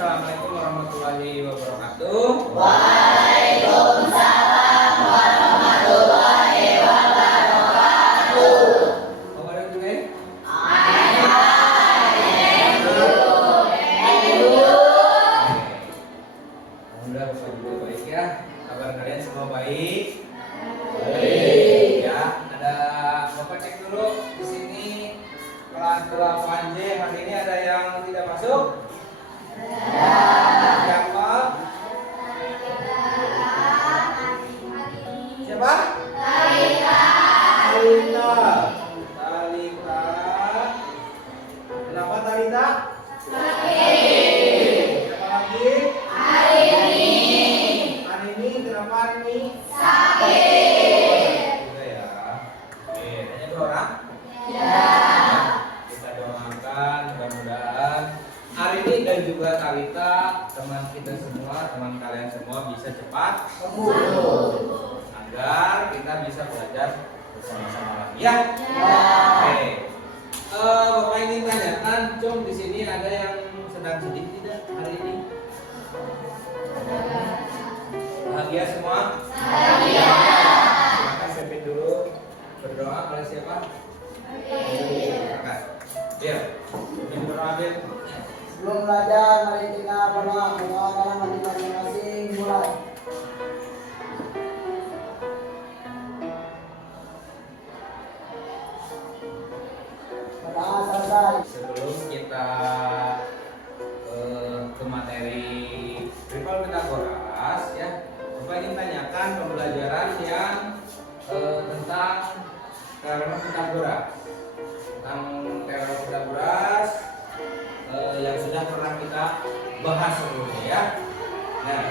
Assalamualaikum warahmatullahi wabarakatuh. Waalaikumsalam warahmatullahi wabarakatuh. Apa ada juga? Alhamdulillah Bapak juga baik ya. Kabar kalian semua baik? Baik. Ya, ada Bapak cek dulu di sini kelas 8J hari ini ada yang tidak masuk? Siapa? Siapa? Talita. Kenapa Talita? Siapa lagi? Hari ini kenapa hari ini? Juga ya. Oke, hanya 2 orang? Kita doakan mudah-mudahan hari ini dan juga Talita, teman kita semua, teman kalian semua bisa cepat sembuh agar kita bisa belajar bersama-sama lagi ya. Oke. Bapak ingin tanyakan, Cung, di sini ada yang sedang sedih tidak hari ini? Bahagia semua? Silakan pimpin dulu berdoa oleh siapa? Silakan. Ya, pimpin berdoa Bil. Sebelum belajar, mari kita berdoa dalam hati masing-masing. Mulai. Berdoa selesai. Sebelum kita ke materi Rival Pitagoras ya, Bapak ingin tanyakan pembelajaran yang tentang teorema Pitagoras. Tentang teorema Pitagoras yang sudah pernah kita bahas sebelumnya ya. Nah,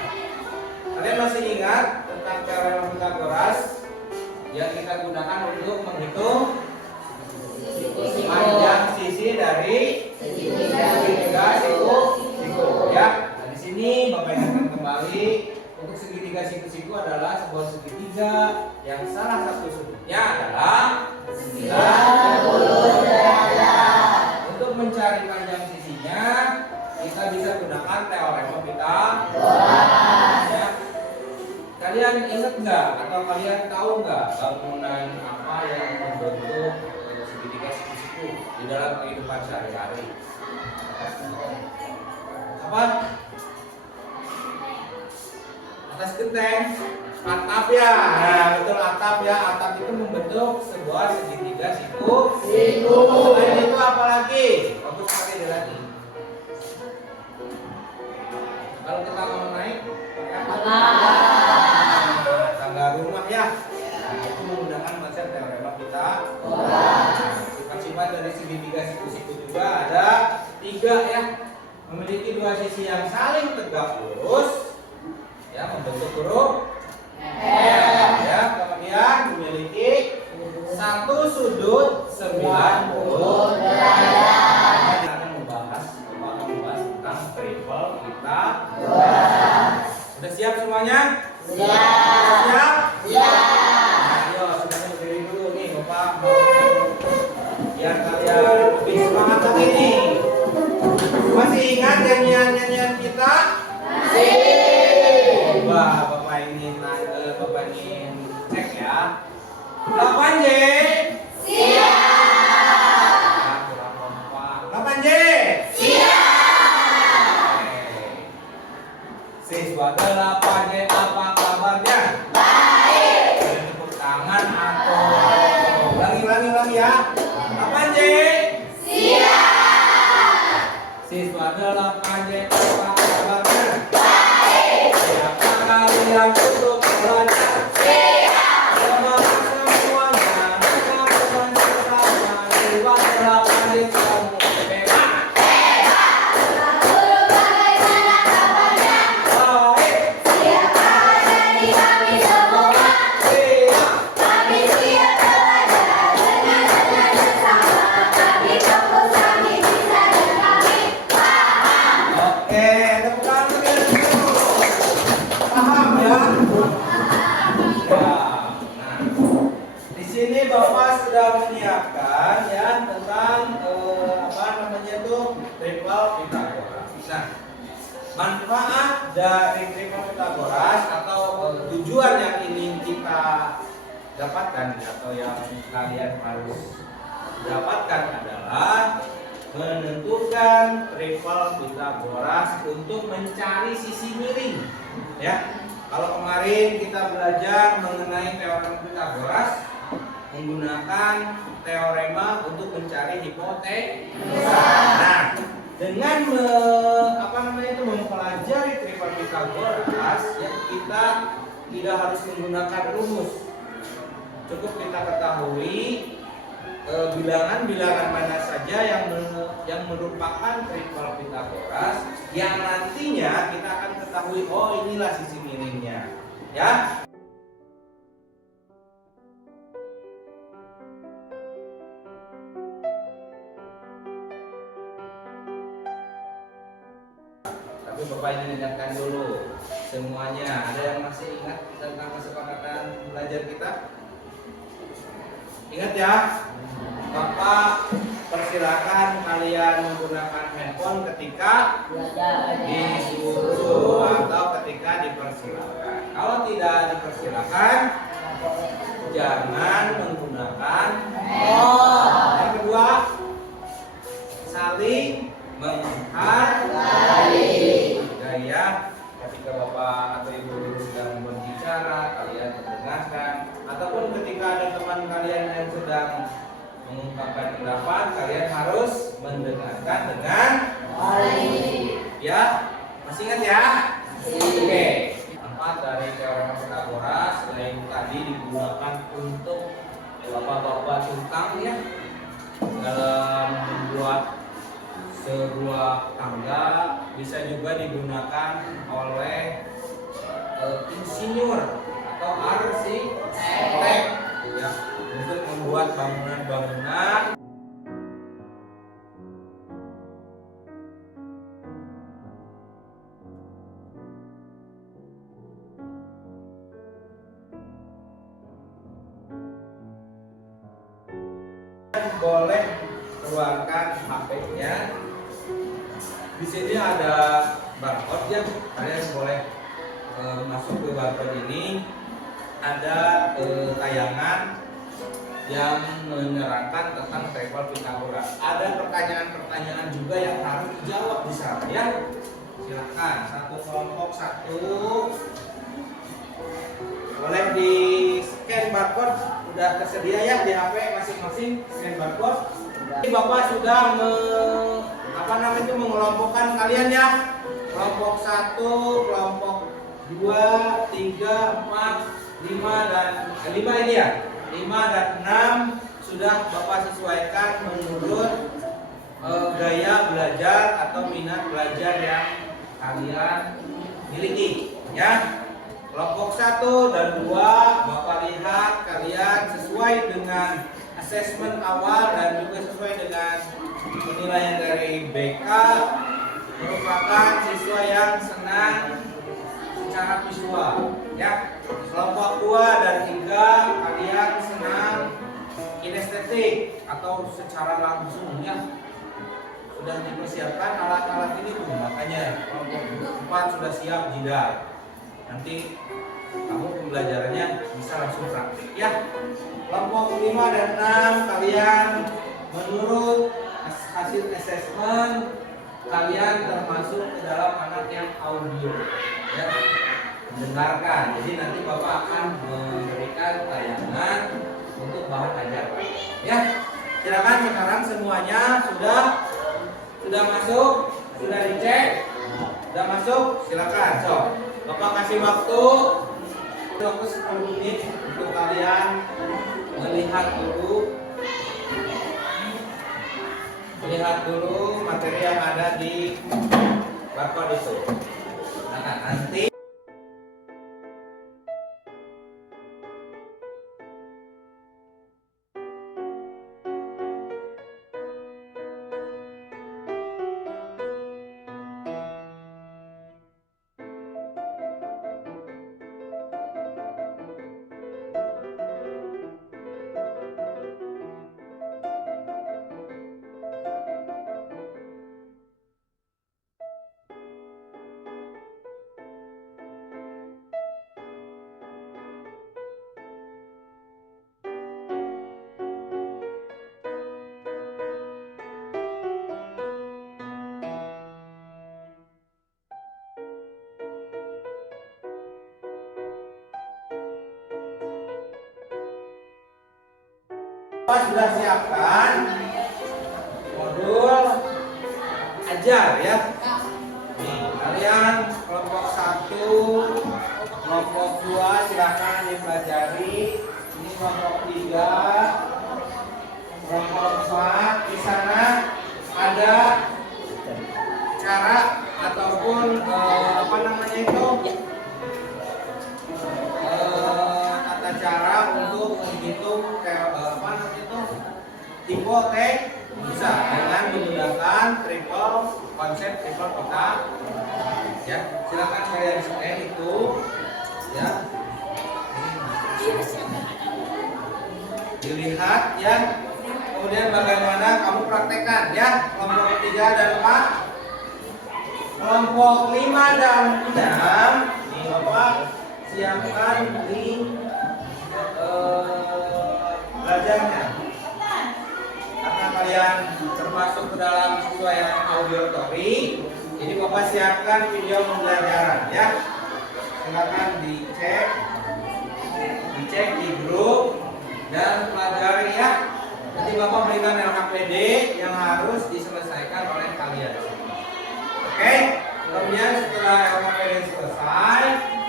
kalian masih ingat tentang teorema Pitagoras yang kita gunakan untuk menghitung panjang sisi dari segitiga siku ya. Nah, di sini Bapak ingatkan kembali untuk segitiga siku adalah sebuah segitiga yang salah satu sudutnya adalah 90 derajat. Untuk mencari panjang sisinya kita bisa gunakan teorema Pitagoras ya. Kalian ingat nggak atau kalian tahu nggak bangunan apa yang membentuk segitiga siku-siku di dalam kehidupan sehari-hari? Apa? Atas genteng, atap ya. Nah, betul atap ya. Atap itu membentuk sebuah segitiga siku. Selain itu apa lagi? Bagus sekali lagi. Kalau kita mau naik, pakai apa? Tangga rumah ya. Nah, itu menggunakan konsep teorema Pitagoras. Sifat-sifat dari segitiga siku-siku juga ada 3 ya. Memiliki 2 sisi yang saling tegak lurus ya, membentuk huruf L ya. Kemudian memiliki satu sudut 90 derajat. Kita akan membahas tentang triple Pitagoras. Sudah siap semuanya? Siap? Ayo, semuanya berdiri dulu nih, Bapak. Biar kalian lebih semangat lagi nih. Masih ingat nyanyian kita? Wah, Bapak ini cek ya. 8J. Siap. 8J. Siap. Siswa 8J apa kabarnya? Baik. Tepuk tangan atau ulangi ya. 8J. Siswa 8J apa kabarnya? Baik. Siapa kalian untuk belajar? Siap. Semangat semuanya, kita belajar bersama. Siswa 8J kamu hebat. Guru bagaimana kabarnya? Baik. Siap melayani kami semua. Siap. Kami siap belajar dengan bersama. Kami fokus, kami bisa dan kami paham. Oke, tepuk tangan lagi dulu. Paham ya? Ya. Nah, di sini Bapak sudah menyiapkan ya tentang apa namanya itu triple Pitagoras. Nah, Manfaat dari triple Pitagoras atau tujuan yang ingin kita dapatkan atau yang kalian harus dapatkan adalah menentukan triple Pitagoras untuk mencari sisi miring. Ya, kalau kemarin kita belajar mengenai teorema Pitagoras menggunakan teorema untuk mencari hipotesa. Nah, dengan mempelajari triple Pitagoras, ya kita tidak harus menggunakan rumus. Cukup kita ketahui bilangan-bilangan mana saja yang merupakan triple Pitagoras, yang nantinya kita akan ketahui, oh inilah sisi miringnya, ya. Tapi Bapak ingin ingatkan dulu semuanya. Ada yang masih ingat tentang kesepakatan belajar kita? Ingat ya, Bapak persilakan kalian menggunakan handphone ketika disuruh atau ketika dipersilakan. Kalau tidak dipersilakan, jangan menggunakan handphone. Yang kedua, saling menghargai. Ya, ketika Bapak atau Ibu guru sedang berbicara, kalian mendengarkan, ataupun ketika ada teman kalian yang sedang mengungkapkan pendapat, kalian harus mendengarkan dengan baik. Ya, masih ingat ya? Oke. Manfaat dari teorema Pitagoras selain tadi digunakan untuk bapak-bapak tukang ya dalam membuat sebuah tangga, bisa juga digunakan oleh insinyur atau arsitek ya, untuk membuat bangunan-bangunan. Boleh keluarkan HP-nya. Di sini ada barcode ya, kalian boleh masuk ke barcode ini. Ada tayangan yang menerangkan tentang triple Pitagoras. Ada pertanyaan-pertanyaan juga yang harus dijawab di sana ya. Silakan satu kelompok satu. Boleh di scan barcode, udah tersedia ya di HP masing-masing scan barcode. Ini Bapak sudah mengelompokkan kalian ya. Kelompok 1, kelompok 2, 3, 4, 5 dan 5 ini ya. 5 dan 6 sudah Bapak sesuaikan menurut gaya belajar atau minat belajar yang kalian miliki ya. Kelompok 1 dan 2 Bapak lihat kalian sesuai dengan asesmen awal dan juga sesuai dengan penilaian dari BK, merupakan siswa yang senang secara visual ya. Kelompok 2 dan 3 kalian senang kinestetik atau secara langsung ya. Sudah dipersiapkan alat-alat ini tuh, makanya kelompok 4 sudah siap jidal. Nanti kamu pembelajarannya bisa langsung praktik ya. Kelompok 5 dan 6 kalian menurut hasil asesmen kalian termasuk ke dalam anak yang audio ya, mendengarkan. Jadi nanti Bapak akan memberikan tayangan untuk bahan ajar ya. Silakan sekarang semuanya sudah masuk, sudah dicek, sudah masuk, silakan. So, Bapak kasih waktu 10 menit untuk kalian melihat dulu materi yang ada di barcode itu. Nah, nanti Sudah siapkan modul ajar ya. Nih, kalian kelompok 1, kelompok 2 silakan dipelajari. Ini kelompok 3, kelompok 4. Di sana ada cara ataupun apa namanya itu tata cara untuk menghitung apa namanya itu tipe teh bisa dengan menggunakan konsep triple kita ya. Silakan kalian scan itu ya, dilihat ya, kemudian bagaimana kamu praktekkan ya. Kelompok 3 dan 4, kelompok 5 dan 6 nih Bapak siapkan link belajarnya karena kalian termasuk ke dalam siswa yang auditori. Jadi Bapak siapkan video pembelajaran ya, silakan dicek di grup dan pelajari ya. Nanti Bapak berikan LKPD yang harus diselesaikan oleh kalian. Oke, kemudian setelah LKPD selesai,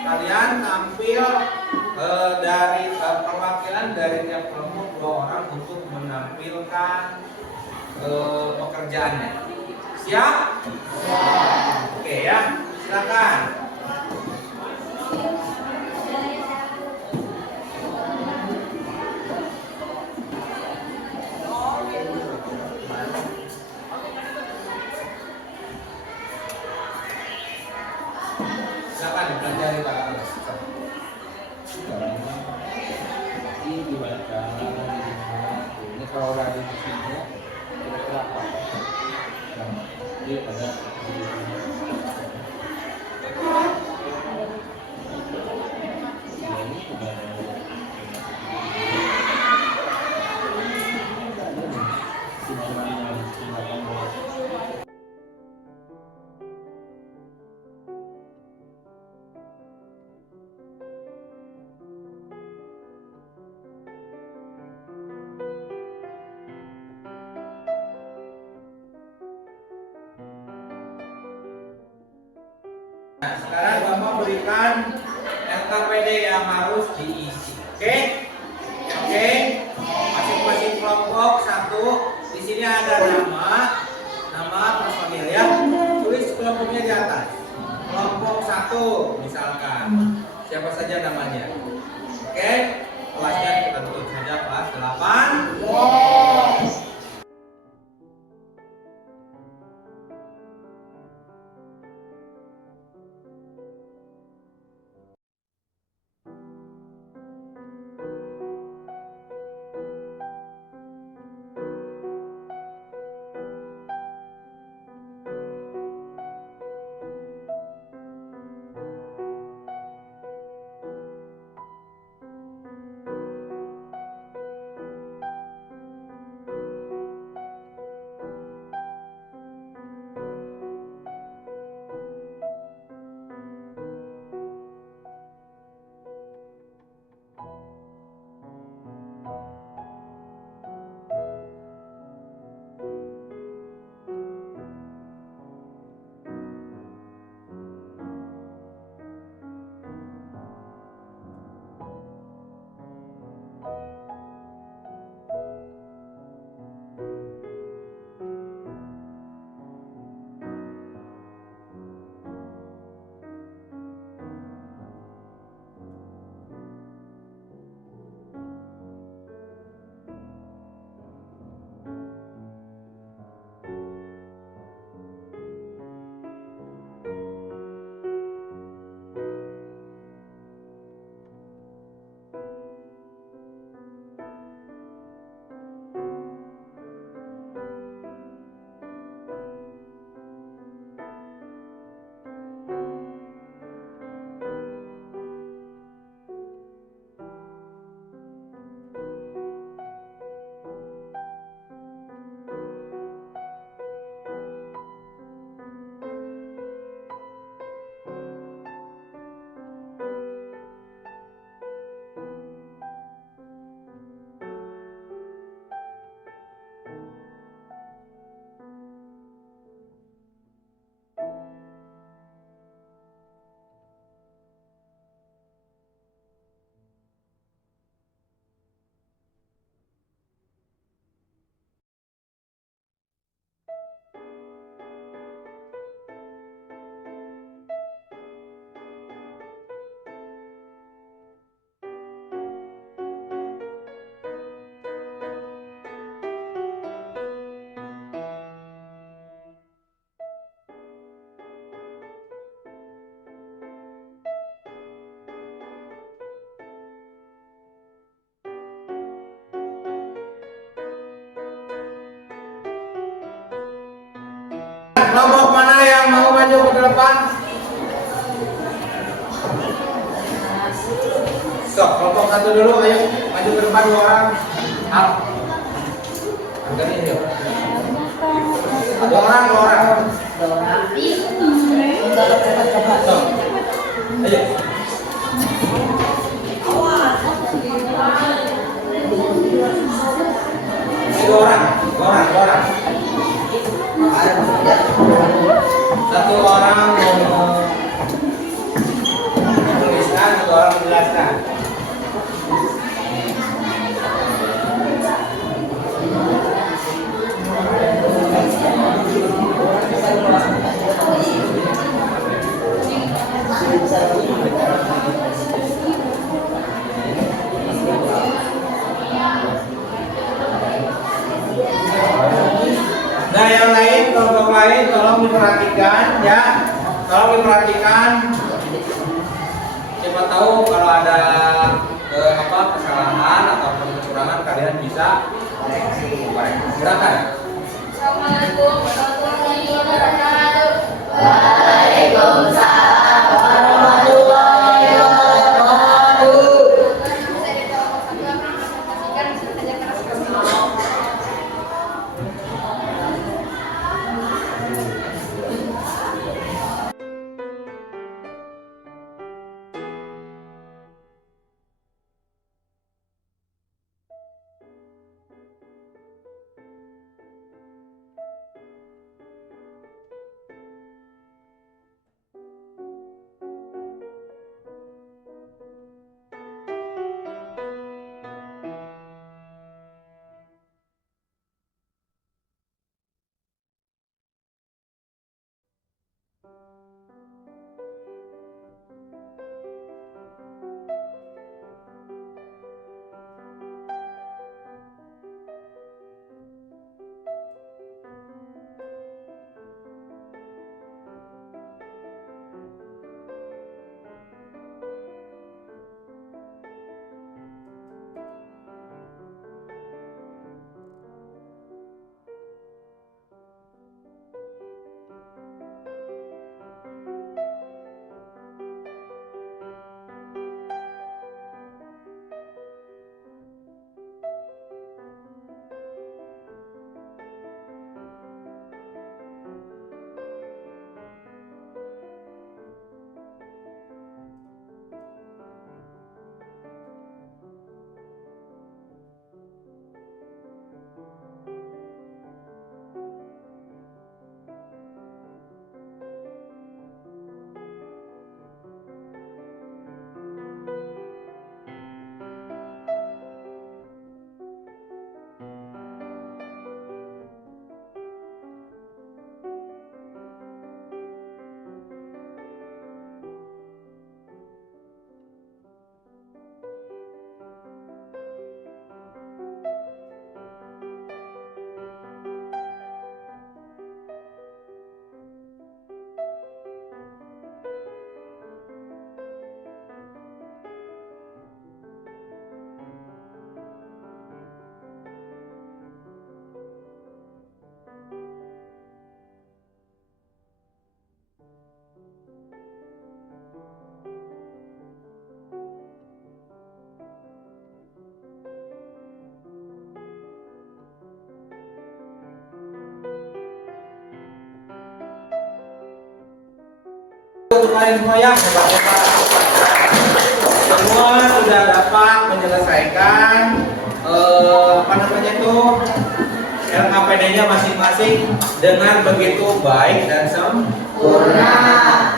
kalian tampil dari perwakilan dari tiap kelompok 2 orang untuk menampilkan pekerjaannya. Siap? Oke ya, silakan. Silakan dipelajari Pak. Ini dibaca, ini kalau udah di sini kira-kira apa? Dia pada Nah, sekarang Bapak berikan LKPD yang harus diisi. Oke? Oke? Masing-masing kelompok 1. Di sini ada nama personil ya. Tulis kelompoknya di atas. Kelompok 1 misalkan. Siapa saja namanya? Oke? Kelasnya kita tutup saja kelas 8. Yes. ke depan. Stop, kelompok satu dulu, ayo maju ke depan 2 orang. Up. Angkat ini yuk. 2 orang, 2 orang. Stop. Ayo. 2 orang, 2 orang, 2 orang. 1 orang menuliskan, 1 orang menjelaskan. Nah, yang lain, kelompok lain tolong diperhatikan ya. Tolong diperhatikan. Siapa tahu kalau ada kesalahan ataupun kekurangan kalian bisa koreksi. Silakan. Assalamualaikum warahmatullahi wabarakatuh. Waalaikumsalam warahmatullahi wabarakatuh. Kalian semua ya, semua sudah dapat menyelesaikan LKPD-nya masing-masing dengan begitu baik dan sempurna.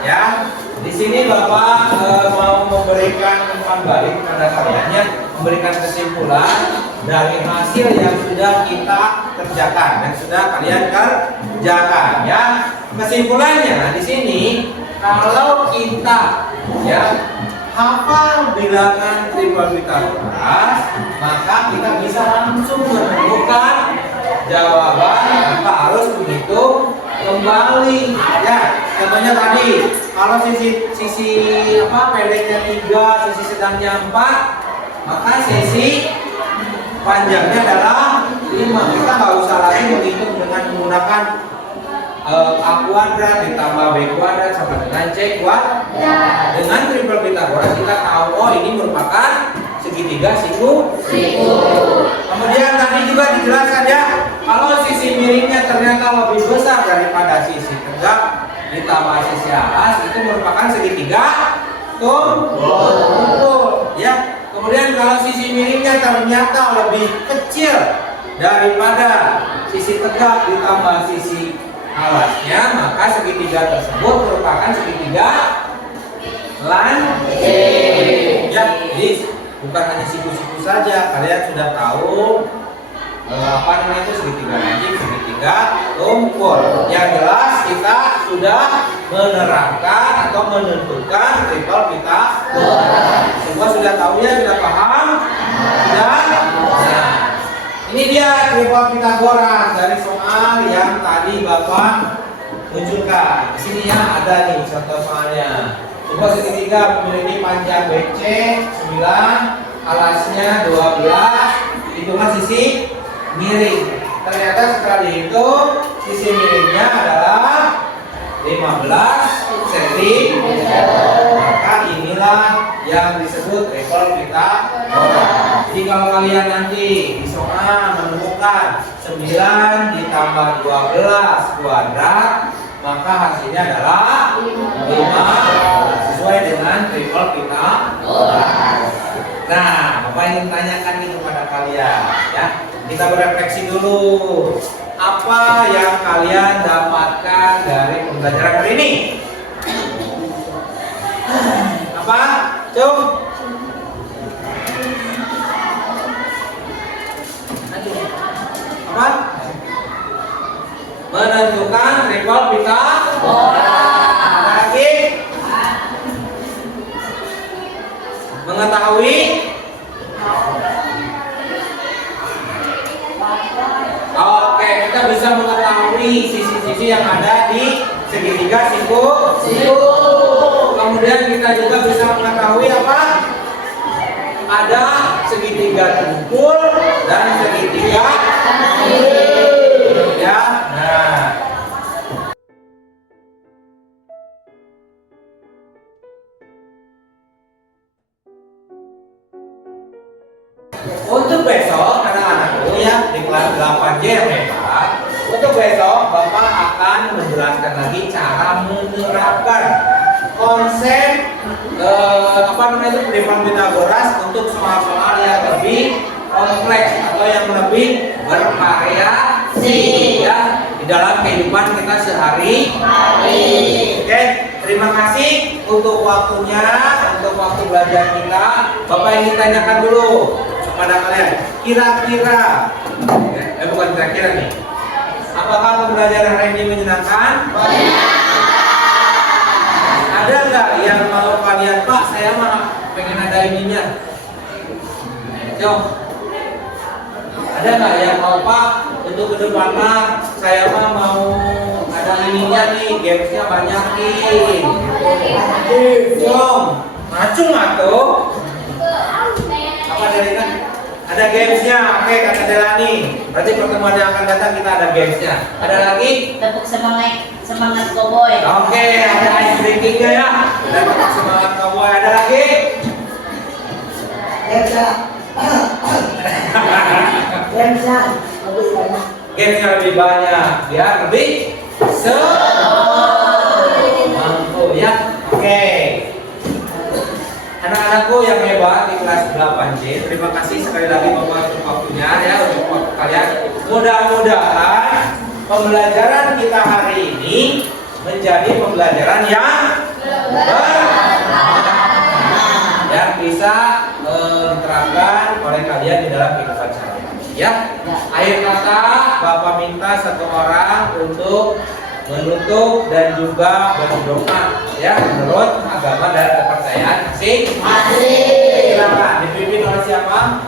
Ya, di sini Bapak mau memberikan umpan balik kepada kalian ya, memberikan kesimpulan dari hasil yang sudah kita kerjakan dan sudah kalian kerjakan ya. Kesimpulannya di sini, kalau kita ya hafal bilangan triple Pythagoras, maka kita bisa langsung menemukan jawaban tanpa harus begitu kembali ya. Contohnya tadi, kalau sisi pendeknya 3, sisi sedangnya 4, maka sisi panjangnya adalah 5. Kita nggak usah lagi menghitung dengan menggunakan A kuadrat ditambah B kuadrat sama dengan C kuadrat. Dengan triple Pitagoras kita tahu oh ini merupakan segitiga siku. Kemudian tadi juga dijelaskan ya, kalau sisi miringnya ternyata lebih besar daripada sisi tegak ditambah sisi alas itu merupakan segitiga tumpul. Ya. Kemudian kalau sisi miringnya ternyata lebih kecil daripada sisi tegak ditambah sisi alasnya, maka segitiga tersebut merupakan segitiga lancip. Ya, jadi bukan hanya siku-siku saja, kalian sudah tahu apa namanya itu segitiga lancip, segitiga tumpul. Yang jelas kita sudah menerapkan atau menentukan triple Pitagoras. Semua sudah tahu ya, sudah paham? Sudah? Nah, ini dia triple Pitagoras dari soal yang tadi Bapak munculkan. Di sini ya ada nih contoh soalnya. Sebuah segitiga memiliki panjang BC 9, alasnya 12, hitungan sisi miring. Ternyata setelah dihitung sisi miringnya adalah 15 cm. Maka inilah yang disebut triple Pitagoras. Jadi kalau kalian nanti di soal menemukan 9 ditambah 12 kuadrat, maka hasilnya adalah 15 sesuai dengan triple Pitagoras. Nah, Bapak ingin tanyakan nih kepada kalian ya. Kita berefleksi dulu. Apa yang kalian dapatkan dari pembelajaran hari ini? Apa? Cum? Apa? Menentukan triple Pitagoras. Lagi? Mengetahui? Oke, kita bisa mengetahui sisi-sisi yang ada di segitiga siku. Kemudian kita juga bisa mengetahui apa? Ada segitiga tumpul dan segitiga ya. Nah, untuk besok anak-anakku ya di kelas 8J yang hebat, untuk besok Bapak akan menjelaskan lagi cara menerapkan konsep apa namanya itu triple Pitagoras untuk soal-soal yang lebih kompleks atau yang lebih bervariasi ya di dalam kehidupan kita sehari-hari. Oke, terima kasih untuk waktunya, untuk waktu belajar kita. Bapak ingin tanyakan dulu kepada kalian, kira-kira bukan kira-kira nih, apakah pembelajaran hari ini menyenangkan? Ada nggak yang mau kalian, Pak, saya mah pengen ada ininya? Jom. Ada nggak yang mau, Pak, untuk ke depan mah saya mah mau ada ininya nih, gamesnya banyakin. Jom, macung atuh. Apa dari kan? Ada gamesnya, oke kata Delani. Berarti pertemuan yang akan datang kita ada gamesnya. Ada lagi? Tepuk semangat cowboy. Oke, ada ice breakingnya ya. Ada tepuk semangat cowboy. Ada lagi? Gamesnya lebih banyak, biar lebih mampu ya. Oke. Anak-anakku yang hebat di kelas 8J, terima kasih sekali lagi Bapak untuk waktunya ya, untuk waktu kalian. Mudah-mudahan pembelajaran kita hari ini menjadi pembelajaran yang yang bisa diterapkan oleh kalian di dalam kehidupan sehari-hari ya. Akhir kata Bapak minta satu orang untuk menutup dan juga berdoa ya menurut agama dan kepercayaan masing-masing. Silakan dipimpin oleh siapa?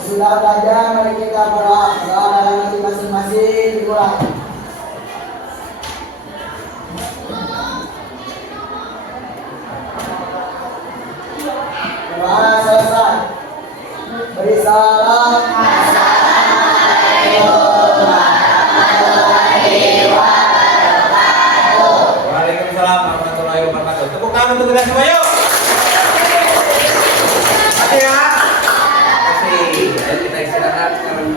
Sesudah belajar mari kita berdoa dalam hati masing-masing dimulai. Doa selesai. Beri salam. Assalamualaikum. udah semua yuk. Oke ya. Kasih. Ayo kita istirahat sekarang.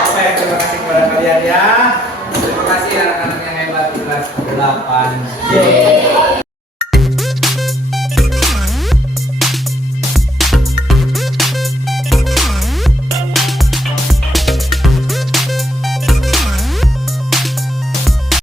Oke, terima kasih kepada kalian ya. Terima kasih anak-anak yang hebat di kelas 8.